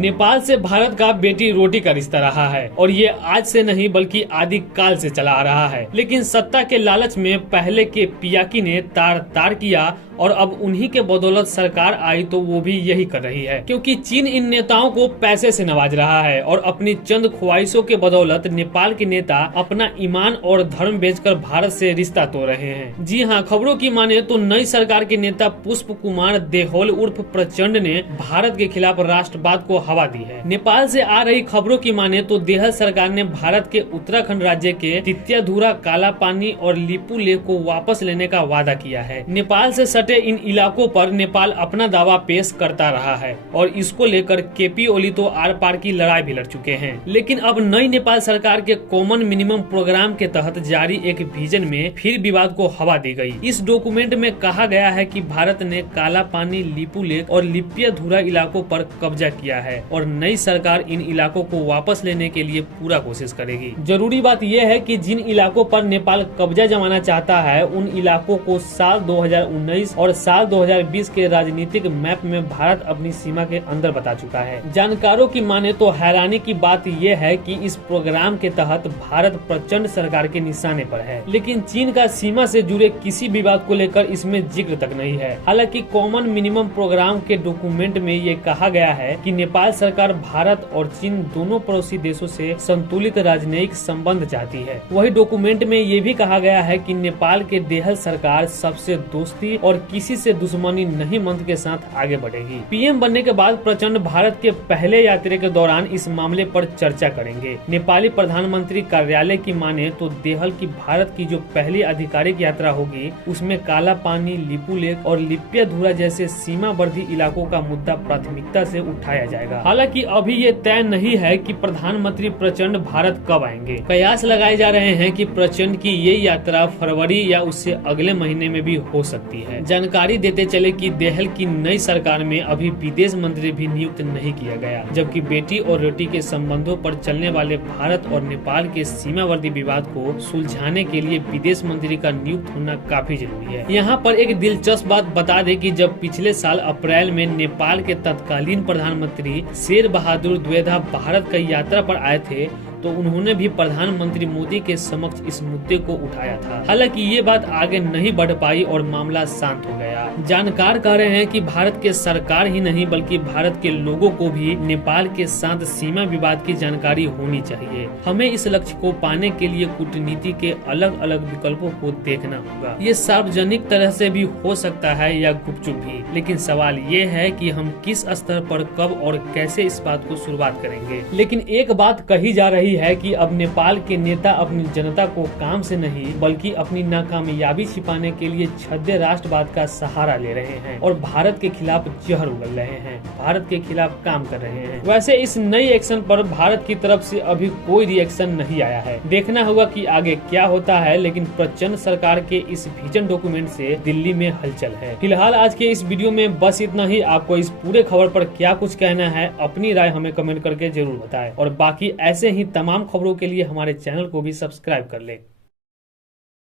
नेपाल से भारत का बेटी रोटी का रिश्ता रहा है और ये आज से नहीं बल्कि आदि काल से चला आ रहा है। लेकिन सत्ता के लालच में पहले के पियाकी ने तार तार किया और अब उन्हीं के बदौलत सरकार आई तो वो भी यही कर रही है, क्योंकि चीन इन नेताओं को पैसे से नवाज रहा है और अपनी चंद ख्वाहिशों के बदौलत नेपाल के नेता अपना ईमान और धर्म बेचकर भारत से रिश्ता तोड़ रहे हैं। जी हाँ, खबरों की माने तो नई सरकार के नेता पुष्प कुमार देहोल उर्फ प्रचंड ने भारत के खिलाफ राष्ट्रवाद को हवा दी है। नेपाल से आ रही खबरों की माने तो देहल सरकार ने भारत के उत्तराखंड राज्य के तित्याधुरा, काला पानी और लिपू लेक को वापस लेने का वादा किया है। नेपाल से सटे इन इलाकों पर नेपाल अपना दावा पेश करता रहा है और इसको लेकर केपी ओली तो आर पार की लड़ाई भी लड़ चुके हैं। लेकिन अब नई नेपाल सरकार के कॉमन मिनिमम प्रोग्राम के तहत जारी एक विजन में फिर विवाद को हवा दी गई। इस डॉक्यूमेंट में कहा गया है कि भारत ने काला पानी, लिपू लेक और लिपियाधुरा इलाकों पर कब्जा किया है और नई सरकार इन इलाकों को वापस लेने के लिए पूरा कोशिश करेगी। जरूरी बात यह है कि जिन इलाकों पर नेपाल कब्जा जमाना चाहता है उन इलाकों को साल 2019 और साल 2020 के राजनीतिक मैप में भारत अपनी सीमा के अंदर बता चुका है। जानकारों की माने तो हैरानी की बात यह है कि इस प्रोग्राम के तहत भारत प्रचंड सरकार के निशाने पर है, लेकिन चीन का सीमा से जुड़े किसी विवाद को लेकर इसमें जिक्र तक नहीं है। हालांकि कॉमन मिनिमम प्रोग्राम के डॉक्यूमेंट में ये कहा गया है कि नेपाल सरकार भारत और चीन दोनों पड़ोसी देशों से संतुलित राजनयिक संबंध चाहती है। वही डॉक्यूमेंट में ये भी कहा गया है कि नेपाल के देहल सरकार सबसे दोस्ती और किसी से दुश्मनी नहीं मंत्र के साथ आगे बढ़ेगी। पीएम बनने के बाद प्रचंड भारत के पहले यात्रा के दौरान इस मामले पर चर्चा करेंगे। नेपाली प्रधानमंत्री कार्यालय की माने तो देहल की भारत की जो पहली आधिकारिक यात्रा होगी उसमें काला पानी, लिपू लेक और लिपियाधुरा जैसे सीमावर्ती इलाकों का मुद्दा प्राथमिकता से उठाया जाएगा। हालांकि अभी ये तय नहीं है कि प्रधानमंत्री प्रचंड भारत कब आएंगे। कयास लगाए जा रहे हैं कि प्रचंड की ये यात्रा फरवरी या उससे अगले महीने में भी हो सकती है। जानकारी देते चले कि देहल की नई सरकार में अभी विदेश मंत्री भी नियुक्त नहीं किया गया, जबकि बेटी और रोटी के संबंधों पर चलने वाले भारत और नेपाल के सीमावर्ती विवाद को सुलझाने के लिए विदेश मंत्री का नियुक्त होना काफी जरूरी है। यहाँ पर एक दिलचस्प बात बता दें कि जब पिछले साल अप्रैल में नेपाल के तत्कालीन प्रधानमंत्री शेर बहादुर द्वेधा भारत की यात्रा पर आए थे तो उन्होंने भी प्रधानमंत्री मोदी के समक्ष इस मुद्दे को उठाया था। हालांकि ये बात आगे नहीं बढ़ पाई और मामला शांत हो गया। जानकार कह रहे हैं कि भारत के सरकार ही नहीं बल्कि भारत के लोगों को भी नेपाल के साथ सीमा विवाद की जानकारी होनी चाहिए। हमें इस लक्ष्य को पाने के लिए कूटनीति के अलग अलग विकल्पों को देखना होगा। ये सार्वजनिक तरह से भी हो सकता है या गुपचुप भी, लेकिन सवाल ये है कि हम किस स्तर पर कब और कैसे इस बात को शुरुआत करेंगे। लेकिन एक बात कही जा रही है कि अब नेपाल के नेता अपनी जनता को काम से नहीं बल्कि अपनी नाकामयाबी छिपाने के लिए छद्म राष्ट्रवाद का सहारा ले रहे हैं और भारत के खिलाफ जहर उगल रहे हैं, भारत के खिलाफ काम कर रहे हैं। वैसे इस नई एक्शन पर भारत की तरफ से अभी कोई रिएक्शन नहीं आया है। देखना होगा कि आगे क्या होता है, लेकिन प्रचंड सरकार के इस विजन डॉक्यूमेंट से दिल्ली में हलचल है। फिलहाल आज के इस वीडियो में बस इतना ही। आपको इस पूरे खबर पर क्या कुछ कहना है, अपनी राय हमें कमेंट करके जरूर बताएं और बाकी ऐसे ही तमाम खबरों के लिए हमारे चैनल को भी सब्सक्राइब कर लें।